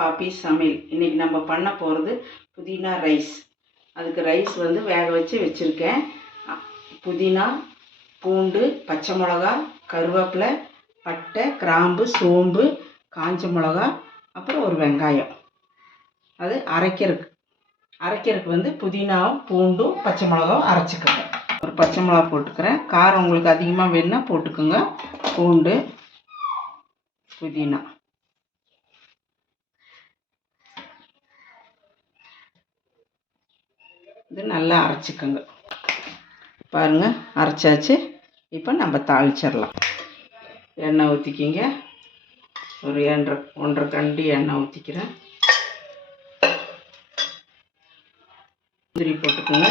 பாப்பி சமையல். இன்றைக்கி நம்ம பண்ண போகிறது புதினா ரைஸ். அதுக்கு ரைஸ் வந்து வேக வச்சு வச்சுருக்கேன். புதினா பூண்டு பச்சை மிளகா கருவேப்பிலை பட்டை கிராம்பு சோம்பு காஞ்ச மிளகா அப்புறம் ஒரு வெங்காயம். அது அரைக்கிறதுக்கு. அரைக்கிறதுக்கு வந்து புதினாவும் பூண்டும் பச்சை மிளகாவும் அரைச்சிக்கோங்க. ஒரு பச்சை மிளகா போட்டுக்கிறேன். காரம் உங்களுக்கு அதிகமாக வேணுன்னா போட்டுக்கோங்க. பூண்டு புதினா. இது நல்லா அரைச்சிக்கோங்க. பாருங்கள் அரைச்சாச்சு. இப்போ நம்ம தாளிச்சிடலாம். எண்ணெய் ஊற்றிக்கிங்க ஒரு ஏன்றரை ஒன்றரை கண்டி எண்ணெய் ஊற்றிக்கிறேன் முந்திரி போட்டுக்கோங்க.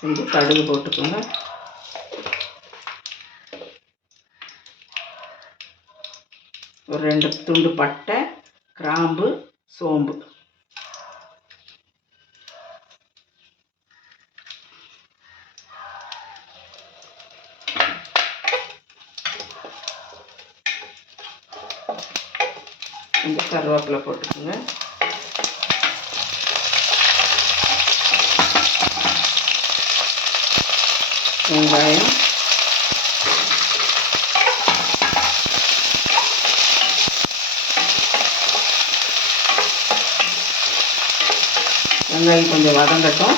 கொஞ்சம் கடுகு போட்டுக்கோங்க. ஒரு ரெண்டு துண்டு பட்டை கிராம்பு சோம்பு. கொஞ்சம் கருவேப்பிலை போட்டுக்கோங்க. வெங்காயம். வெங்காயம் கொஞ்சம் வதங்கட்டும்.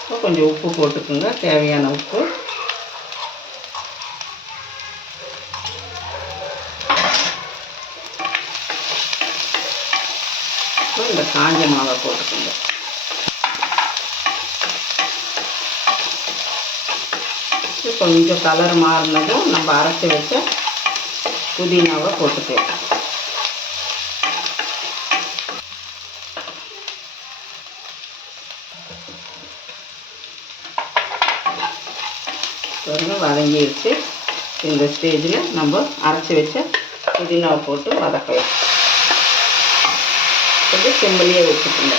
இப்போ கொஞ்சம் உப்பு போட்டுக்கோங்க தேவையான உப்பு. இப்போ இந்த காஞ்ச மாவை போட்டுக்கோங்க. கொஞ்சம் கலர் மாறினதும் நம்ம அரைச்சி வச்ச புதினாவை போட்டுக்கலாம். பாருங்கள் வதங்கிடுச்சு இந்த ஸ்டேஜில் நம்ம அரைச்சி வச்ச புதினாவை போட்டு வதக்கலாம். கொஞ்சம் சிம்பிளையே வச்சுக்கோங்க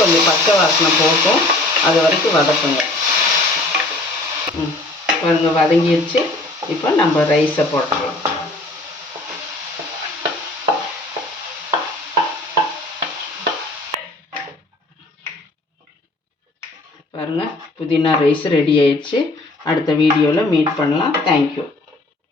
கொஞ்சம் பச்சை வாசனை போட்டும் அது வரைக்கும் வதக்குங்க. ம் பாருங்கள் வதங்கிடுச்சு இப்போ நம்ம ரைஸை போட்டுக்கலாம். பாருங்கள் புதினா ரைஸ் ரெடி ஆயிடுச்சு. அடுத்த வீடியோவில் மீட் பண்ணலாம். தேங்க்யூ